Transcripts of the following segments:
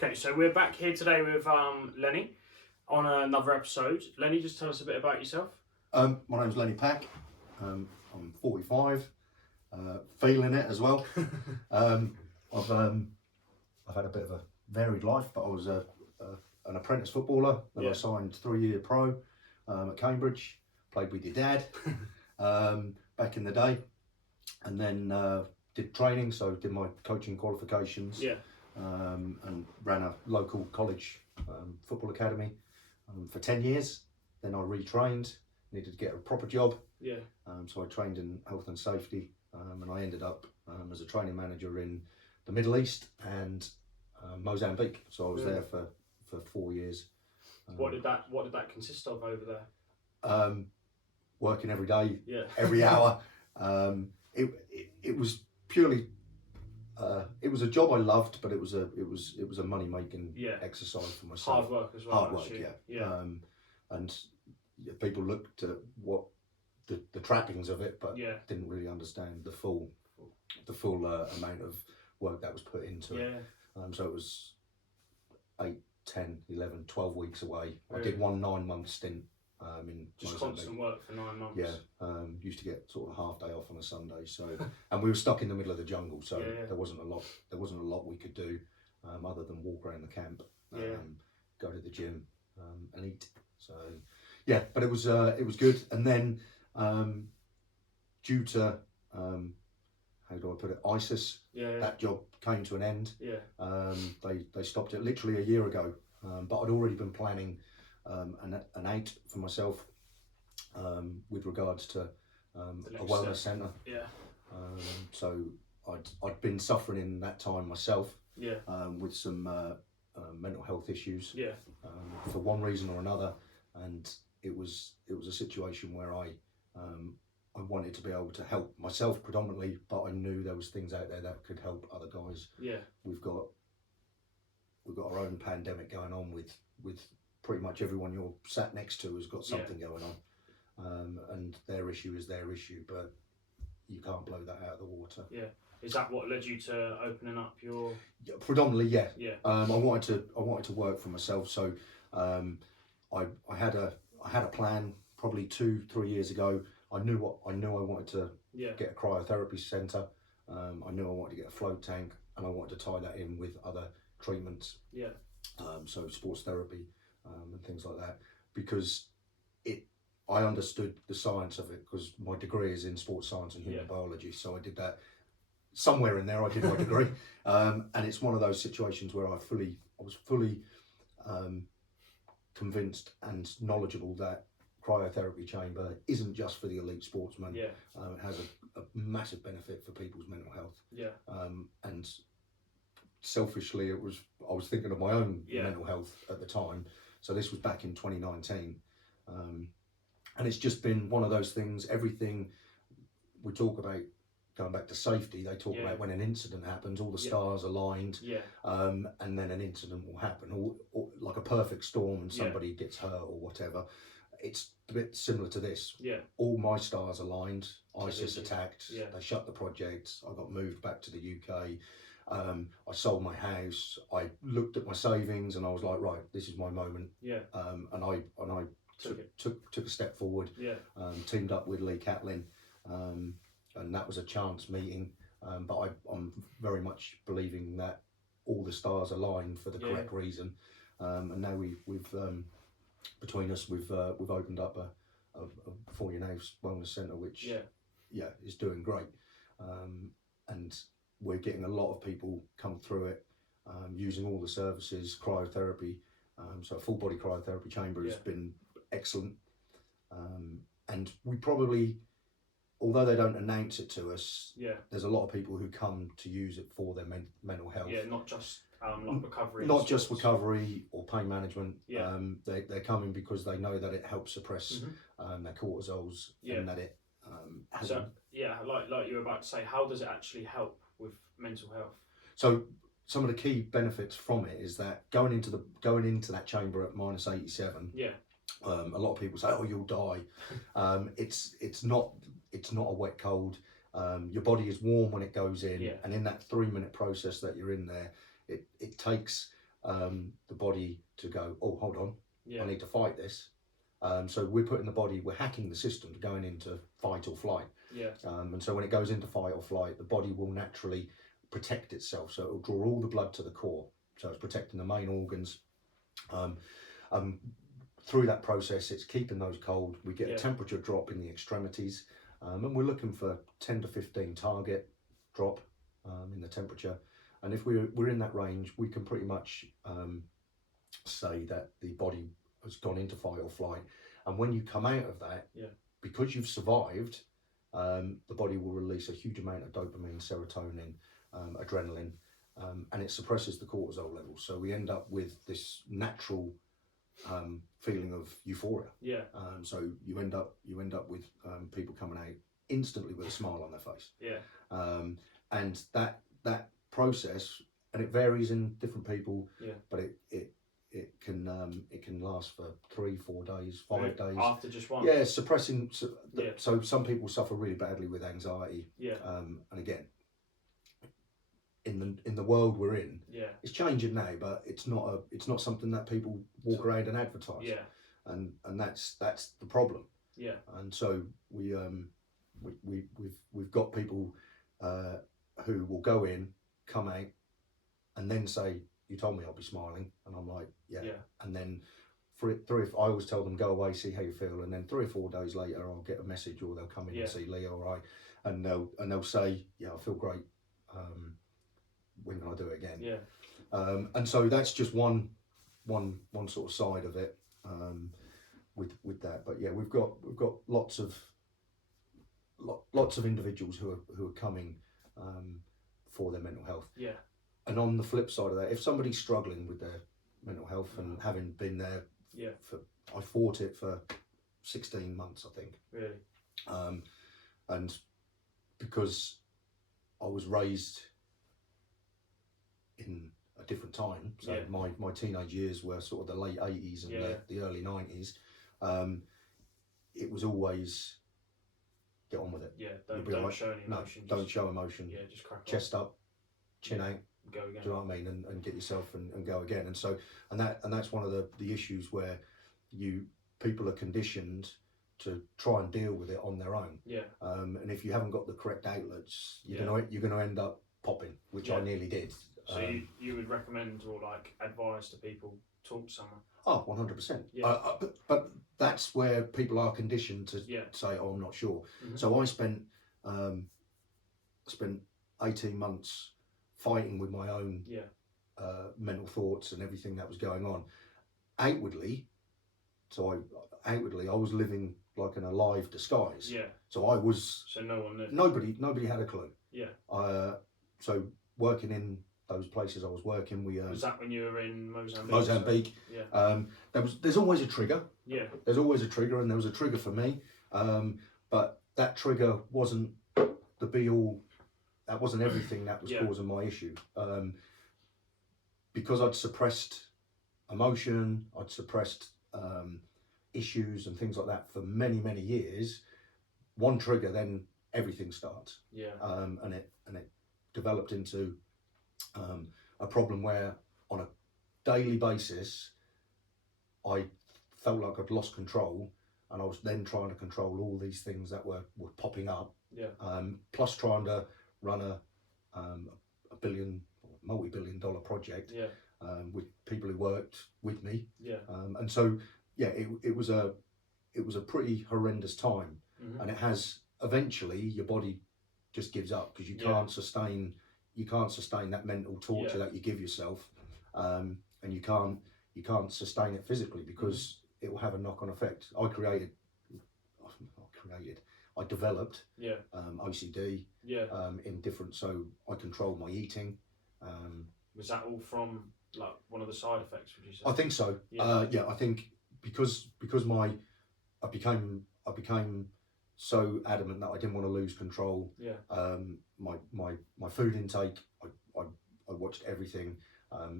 Okay, so we're back here today with Lenny on another episode. Lenny, just tell us a bit about yourself. My name's Lenny Pack. I'm 45, feeling it as well. I've had a bit of a varied life, but I was an apprentice footballer. Then I signed 3-year pro at Cambridge. Played with your dad back in the day, and then did training. So did my coaching qualifications. And ran a local college football academy for 10 years. Then I retrained. Needed to get a proper job. So I trained in health and safety, and I ended up as a training manager in the Middle East and Mozambique. So I was there for 4 years. What did that consist of over there? Working every day, every hour. It was purely. It was a job I loved, but it was a money making exercise for myself. Hard work as well. Hard work, and people looked at what the trappings of it, but didn't really understand the full amount of work that was put into it. So it was 8, 10, 11, 12 weeks away. Really? I did one 9-month stint in just Mozambique. Constant work for 9 months. Used to get sort of half day off on a Sunday. So, and we were stuck in the middle of the jungle, so there wasn't a lot we could do other than walk around the camp, go to the gym, and eat. So, but it was good. And then due to how do I put it, ISIS, that job came to an end. They stopped it literally a year ago, but I'd already been planning an out for myself with regards to a wellness centre. So I'd been suffering in that time myself with some mental health issues for one reason or another, and it was a situation where I wanted to be able to help myself predominantly, but I knew there was things out there that could help other guys. We've got our own pandemic going on with pretty much everyone you're sat next to has got something going on, and their issue is their issue, but you can't blow that out of the water. Is that what led you to opening up your? Predominantly, I wanted to work for myself, so I had a plan probably 2-3 years ago. I knew I wanted to get a cryotherapy centre. I knew I wanted to get a float tank, and I wanted to tie that in with other treatments. So sports therapy and things like that, because I understood the science of it, because my degree is in sports science and human biology. So I did that somewhere in there. I did my degree, and it's one of those situations where I was fully convinced and knowledgeable that cryotherapy chamber isn't just for the elite sportsman. It has a massive benefit for people's mental health. And selfishly, I was thinking of my own mental health at the time. So this was back in 2019, and it's just been one of those things. Everything we talk about, going back to safety, they talk about when an incident happens, all the stars aligned, and then an incident will happen, or like a perfect storm, and somebody gets hurt or whatever. It's a bit similar to this. All my stars aligned. ISIS attacked. They shut the project. I got moved back to the UK. I sold my house. I looked at my savings, and I was like, right, this is my moment. And I took a step forward. Teamed up with Lee Catlin, and that was a chance meeting. But I'm very much believing that all the stars aligned for the correct reason. And now we've between us, we've opened up a For Your House Wellness Centre, which is doing great, and we're getting a lot of people come through it, using all the services, cryotherapy. So a full body cryotherapy chamber has been excellent, and we probably, although they don't announce it to us, there's a lot of people who come to use it for their mental health. Not just like recovery. Not just recovery or pain management. They're coming because they know that it helps suppress their cortisols, and that it has. So like you were about to say, how does it actually help with mental health? So some of the key benefits from it is that going into that chamber at -87. A lot of people say, "Oh, you'll die." It's not a wet cold. Your body is warm when it goes in, and in that 3-minute process that you're in there, it takes the body to go, oh, hold on, Yeah. I need to fight this. So we're putting the body, we're hacking the system to going into fight or flight. Yeah. And so when it goes into fight or flight, the body will naturally protect itself. So it will draw all the blood to the core. So it's protecting the main organs. Through that process, it's keeping those cold. We get a temperature drop in the extremities, and we're looking for 10 to 15 target drop in the temperature. And if we're in that range, we can pretty much say that the body has gone into fight or flight. And when you come out of that, because you've survived, the body will release a huge amount of dopamine, serotonin, adrenaline, and it suppresses the cortisol levels. So we end up with this natural feeling of euphoria. Yeah. So you end up with people coming out instantly with a smile on their face. Yeah. And that process, and it varies in different people. Yeah. But it can last for 3-4 days, 5 days. After just one. Yeah, suppressing. So some people suffer really badly with anxiety. Yeah. And again, in the world we're in, it's changing now, but it's not something that people walk around and advertise. Yeah. And that's the problem. Yeah. And so we've got people who will go in, come out, and then say, "You told me I'll be smiling," and I'm like, "Yeah." And then I always tell them, go away, see how you feel, and then 3 or 4 days later, I'll get a message, or they'll come in and see Lee, all right, and they'll say, "Yeah, I feel great. When can I do it again?" Yeah. And so that's just one sort of side of it with that. But yeah, we've got lots of individuals who are coming for their mental health. Yeah. And on the flip side of that, if somebody's struggling with their mental health and having been there, I fought it for 16 months, I think. Really. And because I was raised in a different time, so my teenage years were sort of the late 80s and the early 90s. It was always get on with it. Yeah, don't show any emotion. Don't show emotion. Yeah, just crack on. Chest up, chin out. Go again. Do you know what I mean? And get yourself and go again. And so that's one of the issues where people are conditioned to try and deal with it on their own. Yeah. And if you haven't got the correct outlets, you're gonna end up popping, which I nearly did. So you would recommend or like advise to people talk to someone? Oh, 100%. Yeah. But that's where people are conditioned to say, "Oh, I'm not sure." Mm-hmm. So I spent 18 months fighting with my own mental thoughts and everything that was going on. Outwardly, I was living like in a live disguise. Yeah. So I was. So no one knew. Nobody had a clue. Yeah. So working in those places I was working, was that when you were in Mozambique? Mozambique. Yeah. There's always a trigger. Yeah. There's always a trigger, and there was a trigger for me. But that trigger wasn't the be all. That wasn't everything that was causing my issue. Because I'd suppressed emotion, I'd suppressed issues and things like that for many, many years. One trigger, then everything starts. Yeah. And it developed into a problem where on a daily basis I felt like I'd lost control, and I was then trying to control all these things that were popping up. Yeah. Plus trying to run a multi-billion-dollar project with people who worked with me. Yeah. And so it was a pretty horrendous time. Mm-hmm. And it has eventually your body just gives up because you can't sustain that mental torture that you give yourself, and you can't sustain it physically because it will have a knock-on effect. I developed OCD in different, so I controlled my eating. Was that all from like one of the side effects, would you say? I think so. I think because I became so adamant that I didn't want to lose control. My food intake, I watched everything. I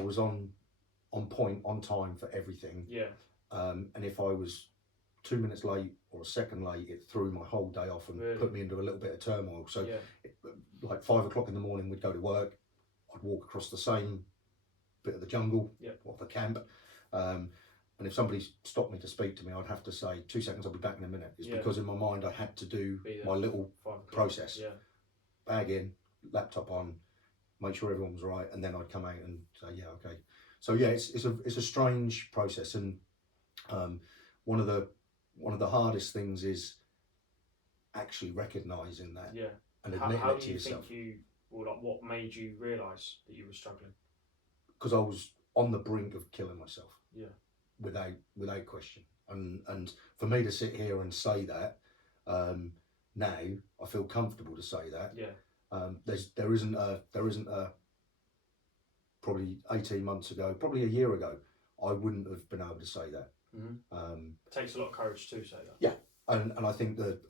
was on point, on time for everything. And if I was 2 minutes late or a second late, it threw my whole day off and put me into a little bit of turmoil. So like 5 o'clock in the morning, we'd go to work. I'd walk across the same bit of the jungle, or the camp. And if somebody stopped me to speak to me, I'd have to say, 2 seconds, I'll be back in a minute. It's because in my mind I had to do my little process. Bag in, laptop on, make sure everyone was right, and then I'd come out and say, yeah, okay. So yeah, it's a strange process, and one of the hardest things is actually recognising that and admitting how it to yourself. How do you think what made you realise that you were struggling? Because I was on the brink of killing myself. Yeah. Without question. And for me to sit here and say that now, I feel comfortable to say that. Yeah. There isn't a probably 18 months ago, probably a year ago, I wouldn't have been able to say that. It takes a lot of courage to say that. Yeah, and I think the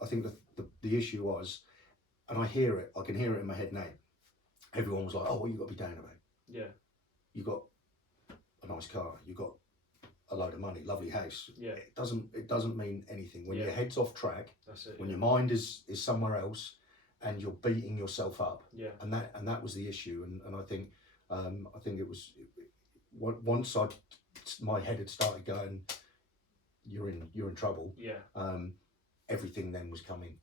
issue was, and I can hear it in my head now. Everyone was like, "Oh, what you got to be down about? Yeah, you got a nice car, you got a load of money, lovely house." Yeah, it doesn't mean anything when your head's off track. That's it. When your mind is somewhere else, and you're beating yourself up. Yeah, and that was the issue, and I think it was once my head had started going, you're in trouble. Yeah. Everything then was coming.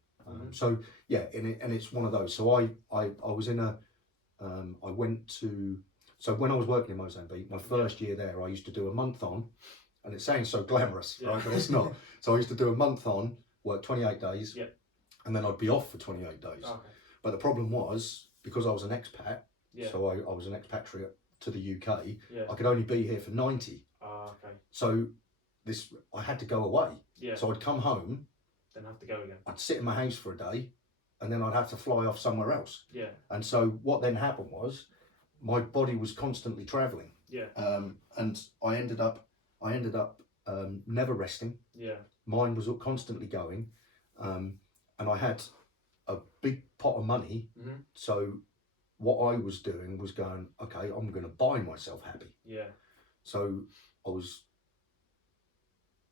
So yeah, and it's one of those. So I was in a I went to, so when I was working in Mozambique, my first year there, I used to do a month on, and it sounds so glamorous, right? But it's not. So I used to do a month on, work 28 days, and then I'd be off for 28 days. Okay. But the problem was, because I was an expat, so I was an expatriate to the UK, I could only be here for 90. Okay. So I had to go away. Yeah. So I'd come home. Then have to go again. I'd sit in my house for a day, and then I'd have to fly off somewhere else. Yeah. And so what then happened was, my body was constantly travelling. Yeah. And I ended up never resting. Yeah. Mine was constantly going, and I had a big pot of money. So what I was doing was going, okay, I'm going to buy myself happy. Yeah. So I was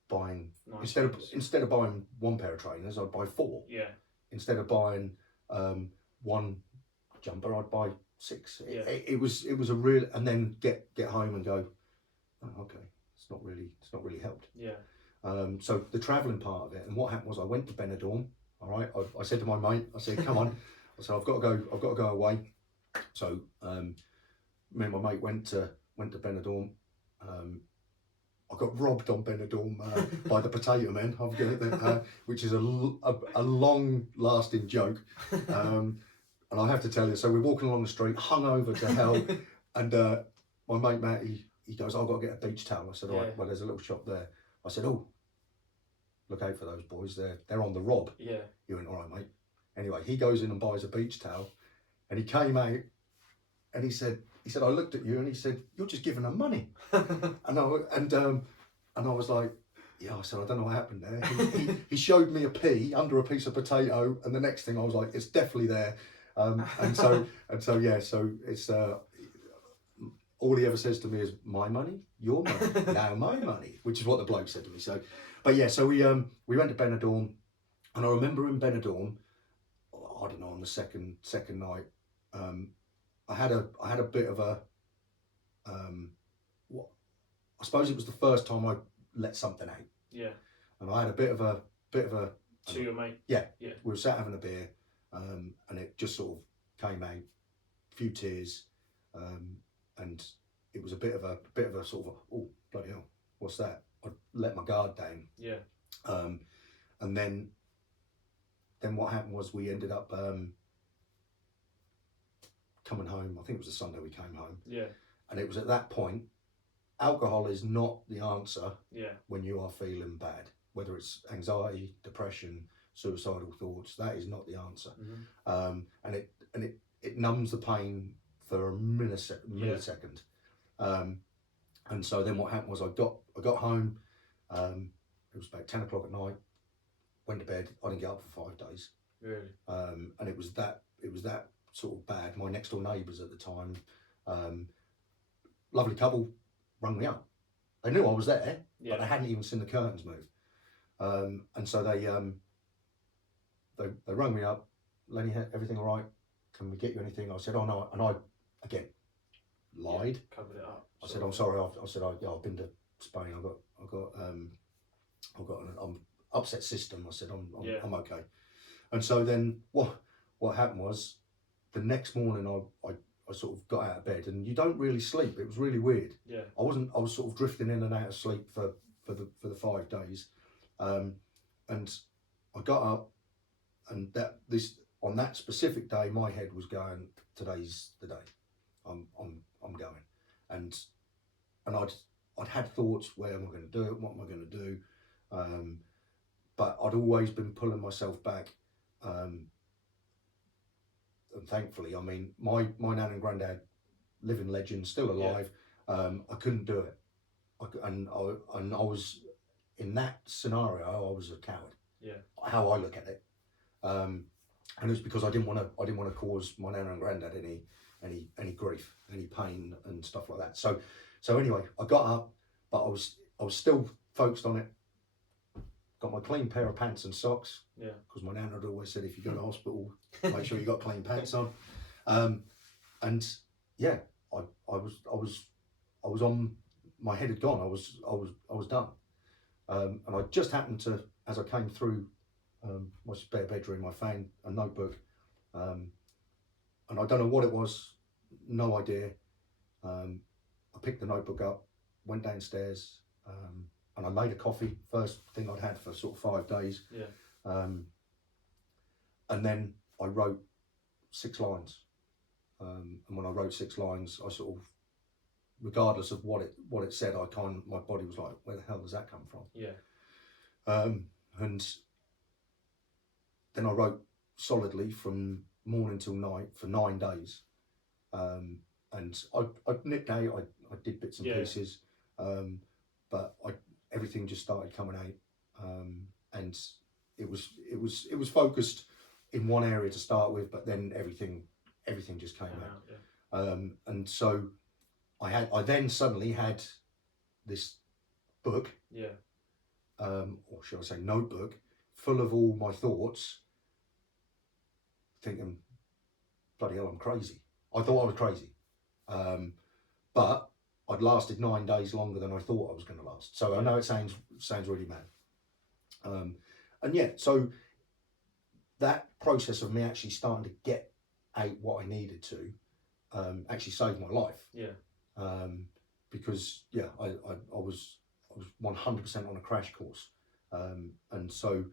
buying, instead of buying one pair of trainers, I'd buy 4. Yeah. Instead of buying one jumper, I'd buy 6. Yeah. It was a real, and then get home and go, oh, okay, it's not really helped. Yeah. So the travelling part of it, and what happened was, I went to Benidorm. All right, I said to my mate, I said, come on, I said, I've got to go away. So me and my mate went to Benidorm. I got robbed on Benidorm by the potato men, which is a long-lasting joke. And I have to tell you, so we're walking along the street, hungover to hell, and my mate Matt, he goes, I've got to get a beach towel. I said, all right, well, there's a little shop there. I said, oh, look out for those boys, they're on the rob. Yeah. He went, all right, mate. Anyway, he goes in and buys a beach towel, and he came out, and he said, I looked at you, and he said, you're just giving them money. and I was like, yeah. I said, I don't know what happened there. He showed me a pea under a piece of potato, and the next thing I was like, it's definitely there. And so it's all he ever says to me is, my money, your money, now my money, which is what the bloke said to me. So, but yeah, so we went to Benidorm, and I remember in Benidorm, I don't know, on the second night, I had a bit of a, I suppose it was the first time I let something out. Yeah. And I had a bit of a. To your mate. Yeah. Yeah. We were sat having a beer, and it just sort of came out, a few tears, and it was a bit of a sort of oh bloody hell, what's that? I let my guard down. Yeah. And then what happened was, we ended up coming home. I think it was the Sunday we came home. Yeah. And it was at that point, alcohol is not the answer. Yeah. When you are feeling bad, whether it's anxiety, depression, suicidal thoughts, that is not the answer. And it numbs the pain for a millisecond. And so then what happened was, I got home. It was about 10 o'clock at night. Went to bed. I didn't get up for 5 days. Really? And it was that sort of bad. My next door neighbours at the time, lovely couple, rung me up. They knew I was there, but they hadn't even seen the curtains move. And so they rung me up. Lenny, everything all right? Can we get you anything? I said, oh no. And I, again, lied. Covered it up. I said, I'm sorry. I said, I've been to Spain. I've got an upset system. I said, I'm okay. And so then what happened was, the next morning I sort of got out of bed, and you don't really sleep. It was really weird. Yeah. I was sort of drifting in and out of sleep for the 5 days, and I got up, and on that specific day, my head was going, today's the day. I'm going, and I'd had thoughts, where am I going to do it? What am I going to do? But I'd always been pulling myself back. And thankfully, I mean, my nan and granddad, living legends, still alive. Yeah. I couldn't do it, and I was in that scenario. I was a coward. Yeah. How I look at it, and it was because I didn't want to cause my nan and granddad any grief, any pain, and stuff like that. So anyway, I got up, but I was still focused on it. Got my clean pair of pants and socks. Yeah. Because my nan had always said, if you go to hospital, make sure you got clean pants on. And yeah, I was on. My head had gone. I was done. And I just happened to, as I came through my spare bedroom, I found a notebook. And I don't know what it was. No idea. I picked the notebook up, went downstairs. And I made a coffee, first thing I'd had for sort of 5 days. Yeah. And then I wrote 6 lines. And when I wrote 6 lines, I sort of, regardless of what it said, my body was like, where the hell does that come from? Yeah. And then I wrote solidly from morning till night for 9 days. And I nipped out, I did bits and pieces. But everything just started coming out, and it was focused in one area to start with, but then everything just came out. Yeah. And so I then suddenly had this book, yeah, or should I say notebook, full of all my thoughts, thinking, bloody hell, I'm crazy. I thought I was crazy, but I'd lasted 9 days longer than I thought I was going to last. So I know it sounds really mad. And yeah, so that process of me actually starting to get out what I needed to actually saved my life. Yeah. Because yeah, I was 100% on a crash course. And so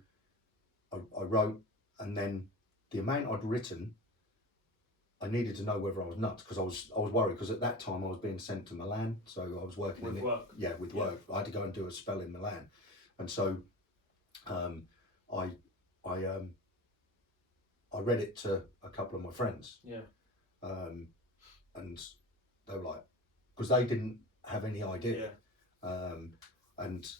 I wrote, and then the amount I'd written, I needed to know whether I was nuts, because I was worried, because at that time I was being sent to Milan, so I was working with work. Yeah, with work. I had to go and do a spell in Milan, and so I read it to a couple of my friends. Yeah. And they were like, because they didn't have any idea. Yeah. And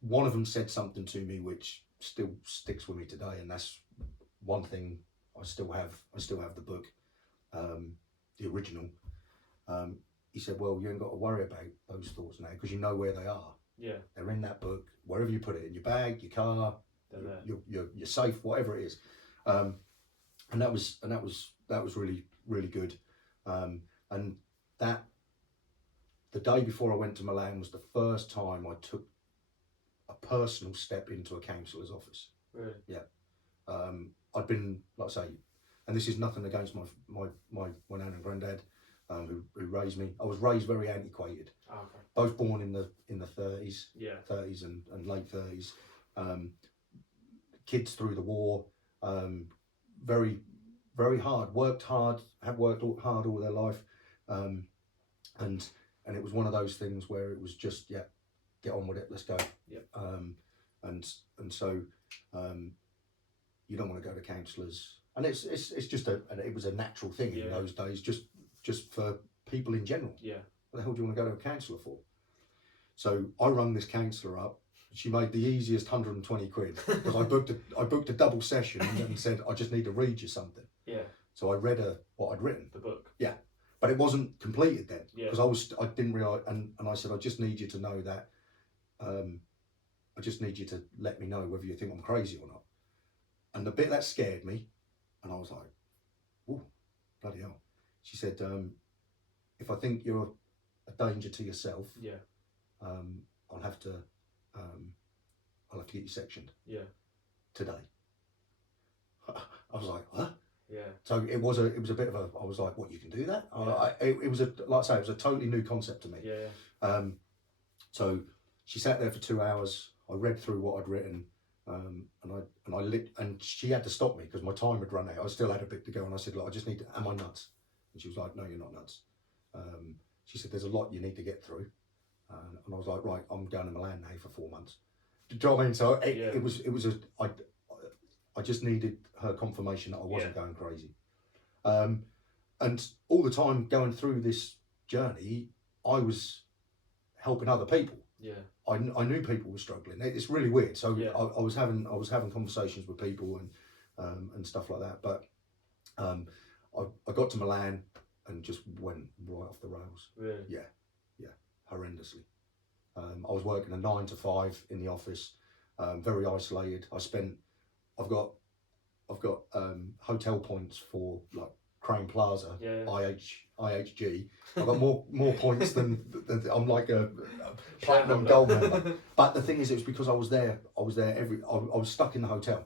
one of them said something to me which still sticks with me today, and that's one thing. I still have the book, the original. He said, well, you ain't got to worry about those thoughts now, because you know where they are. Yeah. They're in that book, wherever you put it, in your bag, your car, you're safe, whatever it is. And that was really, really good. And that, the day before I went to Milan, was the first time I took a personal step into a counsellor's office. Really? Yeah. I'd been, like I say, and this is nothing against my nan and granddad, who raised me. I was raised very antiquated. Oh, okay. Both born in the 30s, yeah, 30s and late 30s. Kids through the war, very, very hard. Worked hard, have worked hard all their life, and it was one of those things where it was just, yeah, get on with it, let's go. Yep. And so. You don't want to go to counsellors, and it's just it was a natural thing in those days, just for people in general. Yeah. What the hell do you want to go to a counsellor for? So I rung this counsellor up. She made the easiest 120 quid, because I booked a double session and said, I just need to read you something. Yeah. So I read her what I'd written. The book. Yeah. But it wasn't completed then, because I didn't realise, and I said, I just need you to know that, I just need you to let me know whether you think I'm crazy or not. And the bit that scared me, and I was like, oh, bloody hell. she said, if I think you're a danger to yourself, I'll have to get you sectioned. Yeah. Today. I was like, huh? Yeah. So it was a bit of a. I was like, what, you can do that? Yeah. It was like I say, it was a totally new concept to me. Yeah. So she sat there for 2 hours. I read through what I'd written, and she had to stop me because my time had run out. I still had a bit to go, and I said, look, I just need to. Am I nuts? And she was like, no, you're not nuts. She said, there's a lot you need to get through, and I was like, right, I'm going to Milan now for 4 months. Do you know what I mean? So I just needed her confirmation that I wasn't going crazy. And all the time going through this journey, I was helping other people. Yeah. I knew people were struggling. It's really weird. So I was having conversations with people and stuff like that. But I got to Milan and just went right off the rails. Really? Yeah, horrendously. I was working a 9 to 5 in the office, very isolated. I've got hotel points for like Crane Plaza, IHG. I've got more points than I'm like a platinum gold member. But the thing is, it was because I was there I was stuck in the hotel,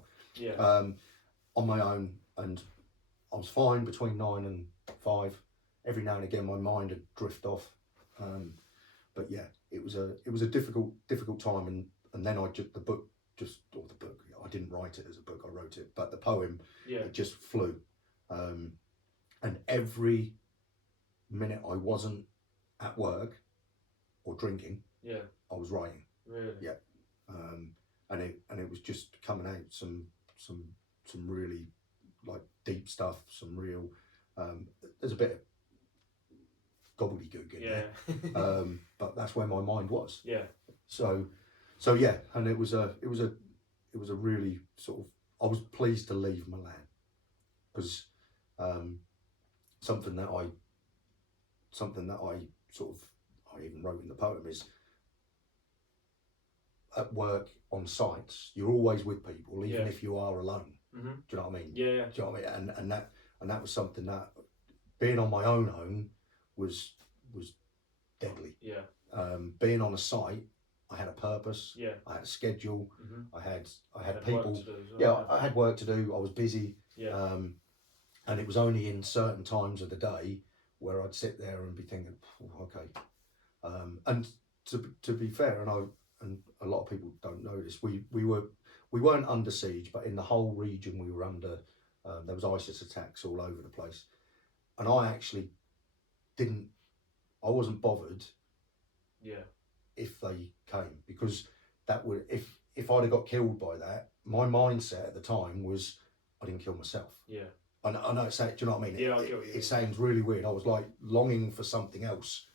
on my own, and I was fine between 9 and 5. Every now and again, my mind would drift off. But yeah, it was a difficult time, and then the book. I didn't write it as a book, I wrote it, but the poem, it just flew. And every minute I wasn't at work or drinking, I was writing. Really? Yeah. And it was just coming out some really like deep stuff, some real, there's a bit of gobbledygook in there. But that's where my mind was. Yeah. So yeah, and it was a really sort of, I was pleased to leave Milan because something that I sort of, I even wrote in the poem is, at work on sites, you're always with people, even if you are alone. Mm-hmm. Do you know what I mean? Yeah. Do you know what I mean? And that was something that, being on my own home was deadly. Yeah. Being on a site, I had a purpose. Yeah. I had a schedule. Mm-hmm. I had people. Work to do as well. Yeah, I had work to do. I was busy. Yeah. And it was only in certain times of the day where I'd sit there and be thinking, okay. And to be fair, and a lot of people don't know this, we weren't under siege, but in the whole region we were under. There was ISIS attacks all over the place, and I actually I wasn't bothered. Yeah. If they came, because that would, if I'd have got killed by that, my mindset at the time was, I didn't kill myself. Yeah. I know do you know what I mean? Yeah, it sounds really weird. I was like longing for something else.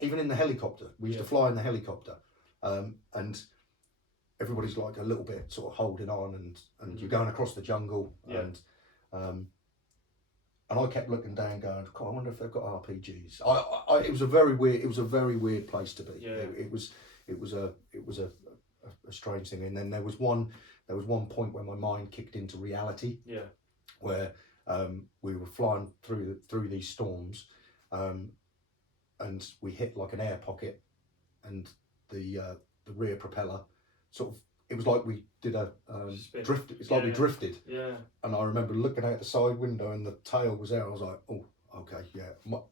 Even in the helicopter, we used to fly in the helicopter, and everybody's like a little bit sort of holding on, and you're going across the jungle, and I kept looking down, going, God, I wonder if they've got RPGs. It was a very weird place to be. Yeah. It was a strange thing. And then there was one point where my mind kicked into reality. Yeah. Where we were flying through these storms, and we hit like an air pocket, and the rear propeller sort of, it was like we did a drift. It's like we drifted. Yeah. And I remember looking out the side window and the tail was there. I was like, oh, okay, yeah. I was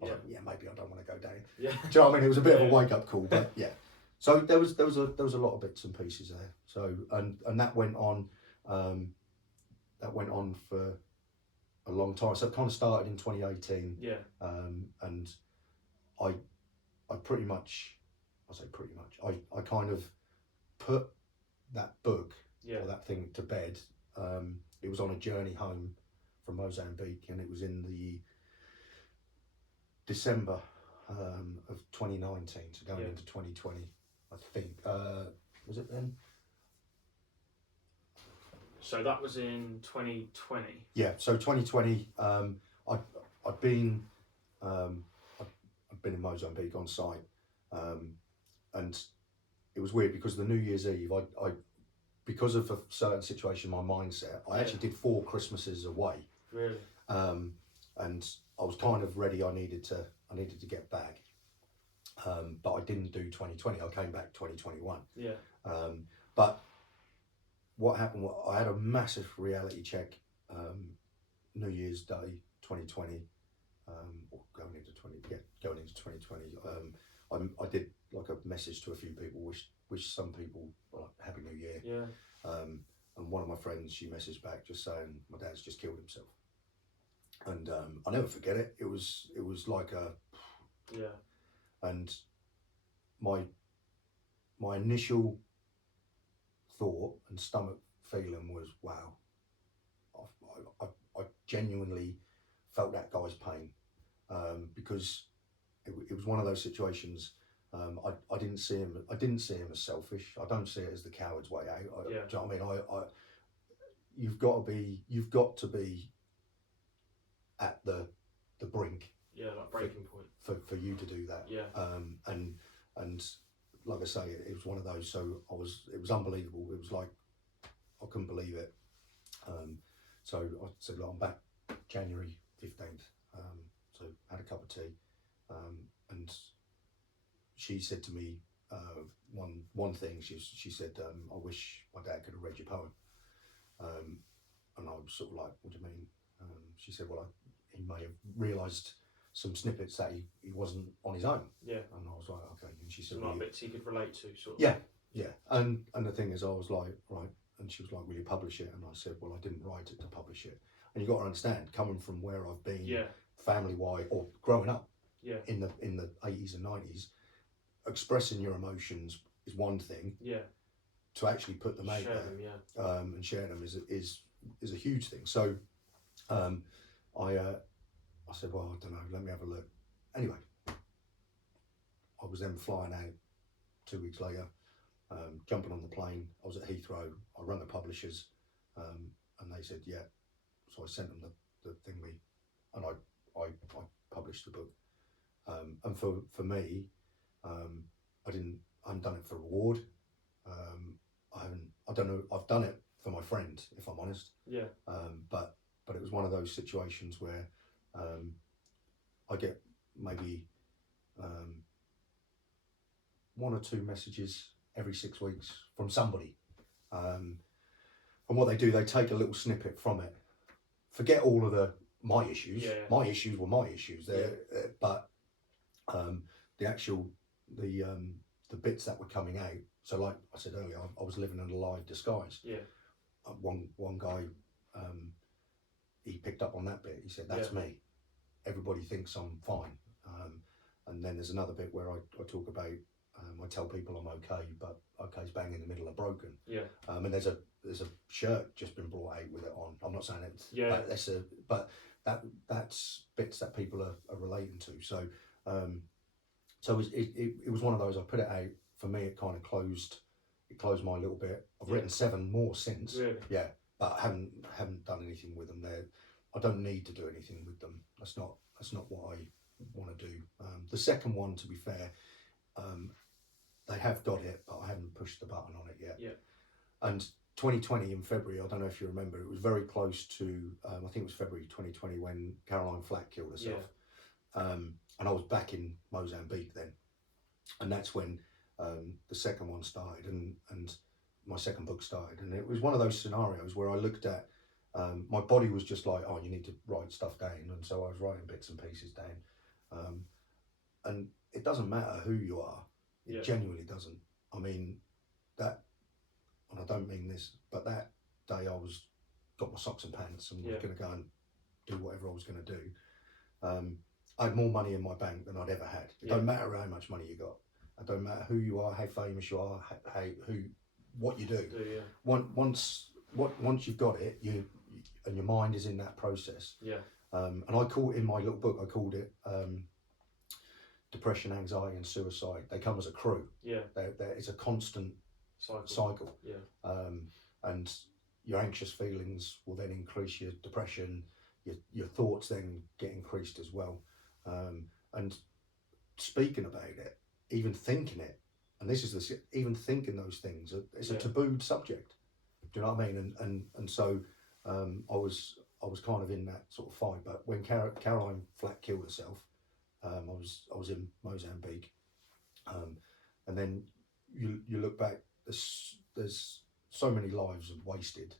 like, maybe I don't want to go down. Yeah. Do you know what I mean? It was a bit of a wake up call, but yeah. So there was a lot of bits and pieces there. So and that went on for a long time. So it kind of started in 2018. Yeah. And I pretty much, I kind of put that book or that thing to bed. It was on a journey home from Mozambique, and it was in the December of 2019, so going into 2020, I think. Was it then? So that was in 2020. Yeah, so 2020. I'd been in Mozambique on site, and it was weird because the New Year's Eve, I because of a certain situation, my mindset, I actually did 4 Christmases away. Really? and I was kind of ready. I needed to get back, but I didn't do 2020. I came back 2021. Yeah. But what happened? I had a massive reality check. New Year's Day 2020, or going into 2020. I did like a message to a few people, wish some people like Happy New Year. Yeah. And one of my friends, she messaged back just saying my dad's just killed himself, and I never forget it. It was like a yeah. And my initial thought and stomach feeling was, wow, I genuinely felt that guy's pain, because it was one of those situations. I didn't see him. I didn't see him as selfish. I don't see it as the coward's way out. Yeah. Do you know what I mean? You've got to be at the brink. Yeah, like breaking point. For you to do that. Yeah. And like I say, it was one of those. So it was unbelievable. It was like I couldn't believe it. So I said, look, I'm back January 15th. So had a cup of tea, and she said to me one thing. She said, I wish my dad could have read your poem. And I was sort of like, what do you mean? She said, well, he may have realised some snippets that he wasn't on his own. Yeah. And I was like, okay. And she said, some bits he could relate to, sort of. Yeah, yeah. And the thing is, I was like, right. And she was like, will you publish it? And I said, well, I didn't write it to publish it. And you got to understand, coming from where I've been, yeah, family-wise, or growing up, yeah, in the 80s and 90s, expressing your emotions is one thing. Yeah. To actually put them out share there, them, yeah, and share them is a huge thing. So, I said, well, I don't know, let me have a look. Anyway, I was then flying out 2 weeks later, jumping on the plane. I was at Heathrow. I rang the publishers, and they said, yeah. So I sent them the thing and I published the book. And for me, I haven't done it for reward. I don't know. I've done it for my friend, if I'm honest. Yeah. But it was one of those situations where I get maybe 1 or 2 messages every 6 weeks from somebody. And what they do, they take a little snippet from it. Forget all of my issues. Yeah. My issues were my issues. But the actual the bits that were coming out. So like I said earlier, I was living in a lie disguise. Yeah. One guy, he picked up on that bit. He said, that's me. Everybody thinks I'm fine. And then there's another bit where I talk about, I tell people I'm okay, but okay's bang in the middle of broken. Yeah. And there's a shirt just been brought out with it on. I'm not saying it's, yeah, but that's bits that people are relating to. So, so it was one of those. I put it out. For me, it kind of closed my little bit. I've written 7 more since. Really? Yeah, but I haven't done anything with them. I don't need to do anything with them. That's not what I want to do. The second one, to be fair, they have got it, but I haven't pushed the button on it yet. Yeah. And 2020 in February, I don't know if you remember, it was very close to, I think it was February 2020 when Caroline Flack killed herself. Yeah. And I was back in Mozambique then. And that's when the second one started and my second book started. And it was one of those scenarios where I looked at, my body was just like, oh, you need to write stuff down. And so I was writing bits and pieces down. And it doesn't matter who you are. It genuinely doesn't. I mean, and I don't mean this, but that day I got my socks and pants and was going to go and do whatever I was going to do. I had more money in my bank than I'd ever had. It don't matter how much money you got. It don't matter who you are, how famous you are, what you do. Once you've got it, and your mind is in that process. Yeah. And I called in my little book. I called it depression, anxiety, and suicide. They come as a crew. Yeah. It's a constant cycle. Yeah. And your anxious feelings will then increase your depression. Your thoughts then get increased as well. And speaking about it, even thinking it, and this is even thinking those things, it's a tabooed subject. Do you know what I mean? And so I was kind of in that sort of fight. But when Caroline flat killed herself, I was in Mozambique, and then you look back. There's so many lives wasted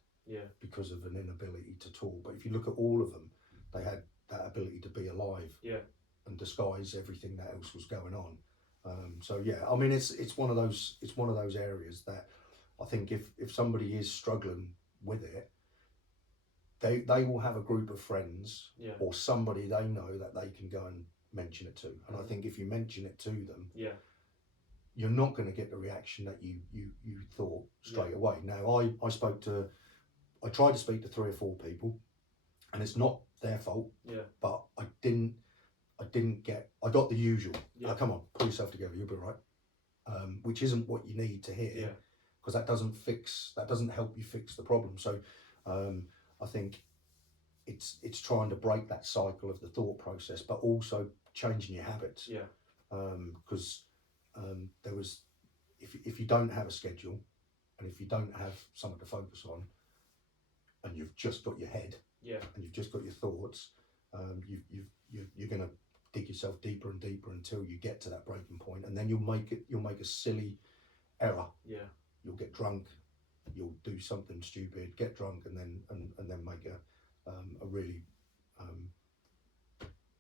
because of an inability to talk. But if you look at all of them, they had that ability to be alive and disguise everything that else was going on. So yeah, I mean it's one of those areas that I think if somebody is struggling with it, they will have a group of friends or somebody they know that they can go and mention it to. And I think if you mention it to them, you're not going to get the reaction that you thought straight away. Now I tried to speak to 3 or 4 people, and it's not their fault. But I got the usual. Oh, come on, pull yourself together, you'll be right. Which isn't what you need to hear, because that doesn't help you fix the problem. So I think it's trying to break that cycle of the thought process, but also changing your habits. Because there was, if you don't have a schedule, and if you don't have something to focus on, and you've just got your head, and you've just got your thoughts, you're going to dig yourself deeper and deeper until you get to that breaking point, and then you'll make a silly error. You'll get drunk, you'll do something stupid, get drunk, and then make a really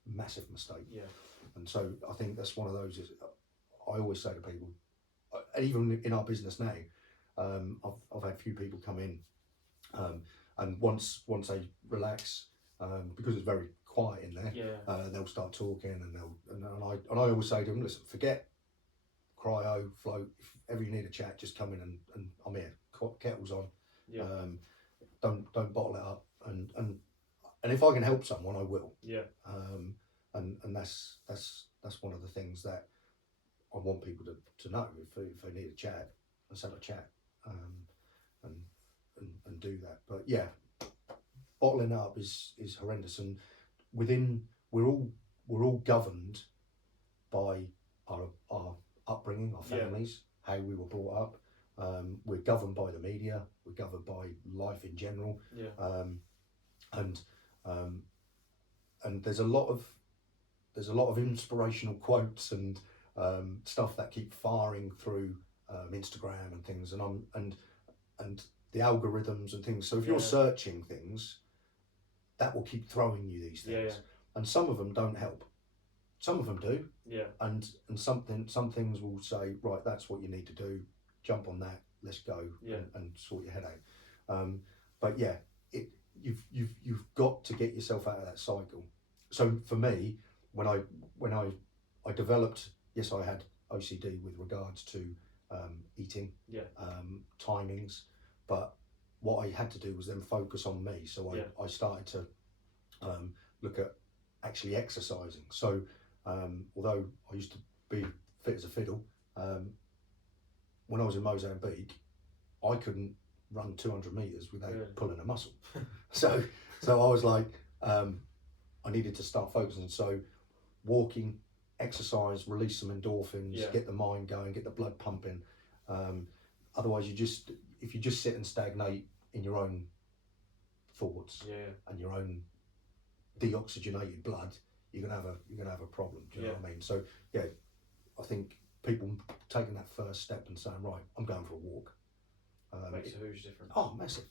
massive mistake. And so I think that's one of those. I always say to people, even in our business now, I've had a few people come in, and once they relax, because it's very quiet in there, they'll start talking, and I always say to them, listen, forget cryo, float. If ever you need a chat, just come in and I'm here. Kettle's on. Don't bottle it up, and if I can help someone, I will. And that's one of the things that I want people to know. If they need a chat, let's have a chat, and do that. But yeah, bottling it up is horrendous, and we're all governed by our upbringing, our families, how we were brought up. We're governed by the media. We're governed by life in general. And there's a lot of inspirational quotes and stuff that keep firing through Instagram and things, and the algorithms and things. So if you're searching things, that will keep throwing you these things, and some of them don't help. Some of them do, and some things will say, right, that's what you need to do. Jump on that. Let's go and sort your head out. But yeah, you've got to get yourself out of that cycle. So for me, when I developed, yes, I had OCD with regards to eating, timings, but what I had to do was then focus on me. So I started to look at actually exercising. So although I used to be fit as a fiddle, when I was in Mozambique, I couldn't run 200 meters without pulling a muscle. so I was like, I needed to start focusing. So walking, exercise, release some endorphins, get the mind going, get the blood pumping. Otherwise, if you just sit and stagnate in your own thoughts and your own deoxygenated blood, you're gonna have a problem. Do you know what I mean? So yeah, I think people taking that first step and saying, right, I'm going for a walk, makes a huge difference. Oh, massive.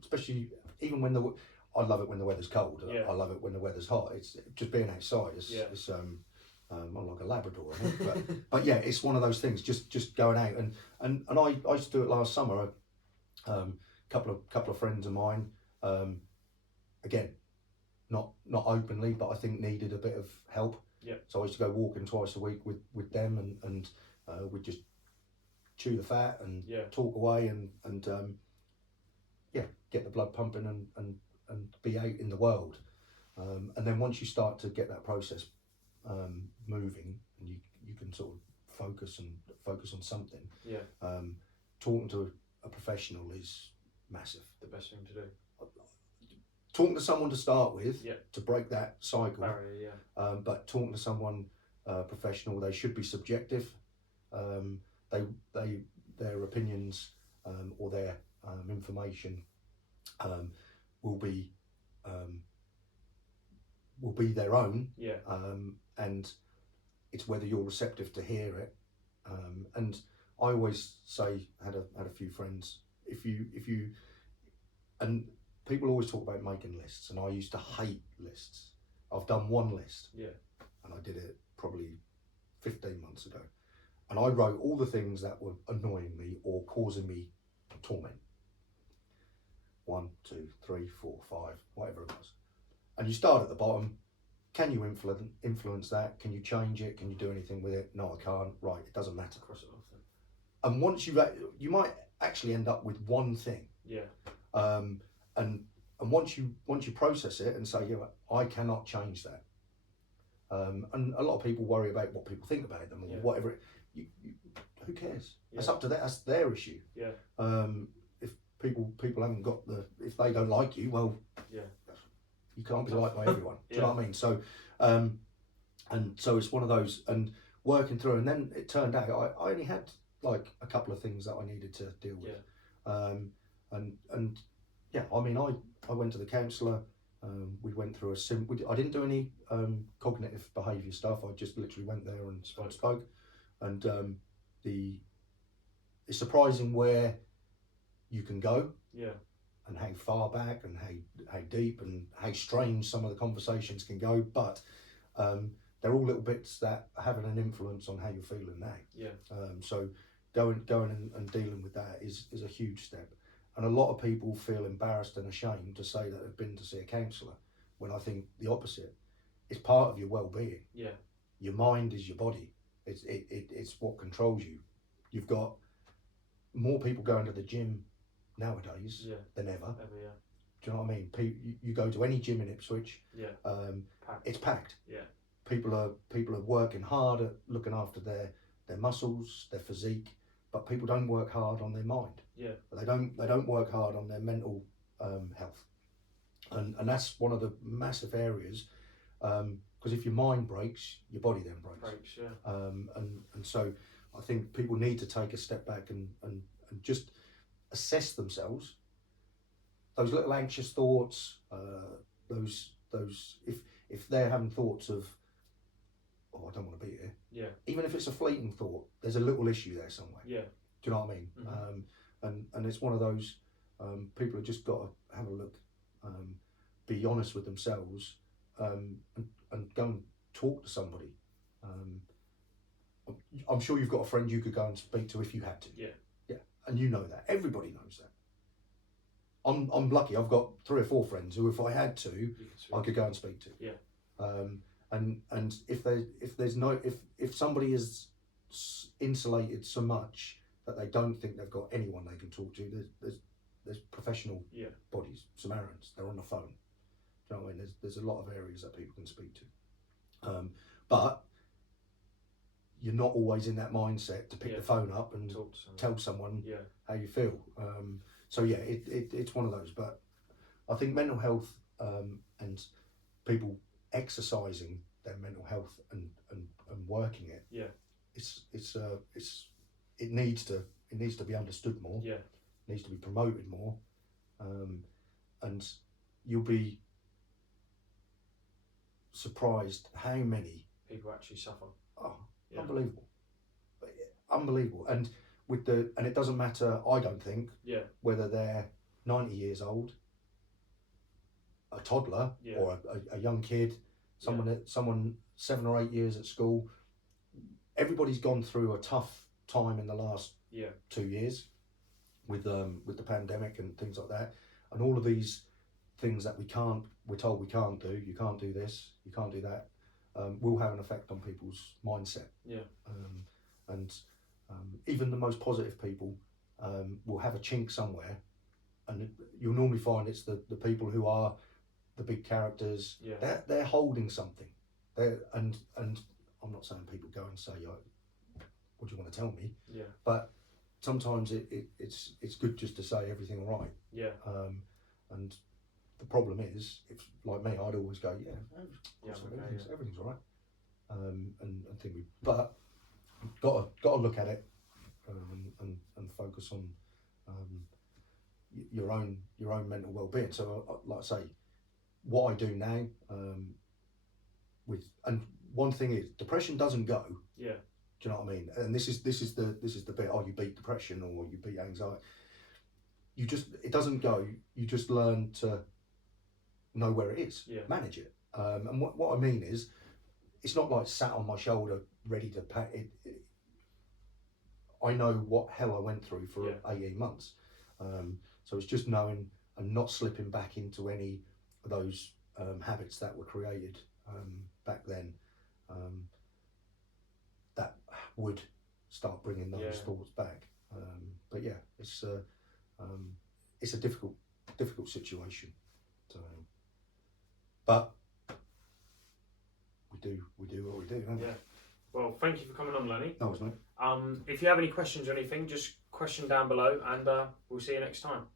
Especially even when I love it when the weather's cold. I love it when the weather's hot. It's just being outside. It's I'm like a Labrador, I think. but yeah, it's one of those things. Just going out and I used to do it last summer. Couple of friends of mine, again, not openly, but I think needed a bit of help. So I used to go walking twice a week with them, and we'd just chew the fat and talk away and get the blood pumping and be out in the world. And then once you start to get that process moving, and you can sort of focus on something. Talking to a professional is massive. The best thing to do. Talking to someone to start with to break that cycle. Barrier, but talking to someone professional, they should be subjective. Their opinions or their information will be will be their own. Yeah. And it's whether you're receptive to hear it. And I always say, had a few friends, if you, and people always talk about making lists, and I used to hate lists. I've done one list. Yeah. And I did it probably 15 months ago. And I wrote all the things that were annoying me or causing me torment. 1, 2, 3, 4, 5, whatever it was. And you start at the bottom. Can you influence that? Can you change it? Can you do anything with it? No, I can't. Right, it doesn't matter. Cross it off then. And once you might actually end up with one thing. Yeah. And once you process it and say, yeah, I cannot change that. And a lot of people worry about what people think about them or whatever. Who cares? Yeah. That's up to them. That's their issue. Yeah. If people haven't got if they don't like you, well, yeah, you can't be liked by everyone. Do you know what I mean? So, and so it's one of those, and working through, and then it turned out I only had like a couple of things that I needed to deal with. Yeah. And yeah, I mean, I went to the counsellor. We went through I didn't do any cognitive behaviour stuff. I just literally went there and spoke. And it's surprising where you can go. Yeah. And how far back and how deep and how strange some of the conversations can go. But they're all little bits that are having an influence on how you're feeling now. Yeah. So going and dealing with that is a huge step. And a lot of people feel embarrassed and ashamed to say that they've been to see a counsellor, when I think the opposite. It's part of your well-being. Yeah. Your mind is your body. It's what controls you. You've got more people going to the gym nowadays than ever. Yeah. Do you know what I mean? You go to any gym in Ipswich. Yeah. It's packed. Yeah. People are working hard at looking after their muscles, their physique. But people don't work hard on their mind. Yeah. They don't work hard on their mental health, and that's one of the massive areas. Because if your mind breaks, your body then breaks. Yeah. And so I think people need to take a step back and just assess themselves. Those little anxious thoughts, those if they're having thoughts of, oh, I don't want to be here. Yeah. Even if it's a fleeting thought, there's a little issue there somewhere. Yeah. Do you know what I mean? Mm-hmm. And it's one of those, people have just got to have a look, be honest with themselves, and go and talk to somebody. I'm sure you've got a friend you could go and speak to if you had to. Yeah. Yeah. And you know that. Everybody knows that. I'm lucky. I've got 3 or 4 friends who, if I had to, I could go and speak to. Yeah. And if somebody is insulated so much that they don't think they've got anyone they can talk to, there's professional bodies, Samaritans. They're on the phone. Do you know what I mean? There's a lot of areas that people can speak to, but you're not always in that mindset to pick the phone up and tell someone how you feel. So yeah, it's one of those. But I think mental health and people exercising their mental health and working it. Yeah. It needs to be understood more. Yeah. It needs to be promoted more. And you'll be surprised how many people actually suffer. Oh, yeah. Unbelievable. And it doesn't matter, I don't think, whether they're 90 years old, a toddler, or a young kid, someone 7 or 8 years at school. Everybody's gone through a tough time in the last 2 years with the pandemic and things like that, and all of these things that we're told we can't do. You can't do this, you can't do that. Will have an effect on people's mindset. Yeah. And even the most positive people will have a chink somewhere, and you'll normally find it's the people who are the big characters. Yeah. They're holding something. And I'm not saying people go and say, what do you want to tell me? Yeah. But sometimes it's good just to say everything all right. Yeah. And the problem is, if like me, I'd always go, everything's all right. And think but got to look at it and focus on your own mental well-being. So like I say, what I do now, and one thing is depression doesn't go. Yeah. Do you know what I mean? And this is the bit. Oh, you beat depression or you beat anxiety. It doesn't go. You just learn to know where it is, manage it. And what I mean is, it's not like sat on my shoulder ready to pack it. I know what hell I went through for 18 months. So it's just knowing and not slipping back into any of those habits that were created back then that would start bringing those thoughts back. But yeah, it's a difficult situation. So, but we do what we do, don't we? Yeah. Well, thank you for coming on, Lenny. No, it's mate. If you have any questions or anything, just question down below, and we'll see you next time.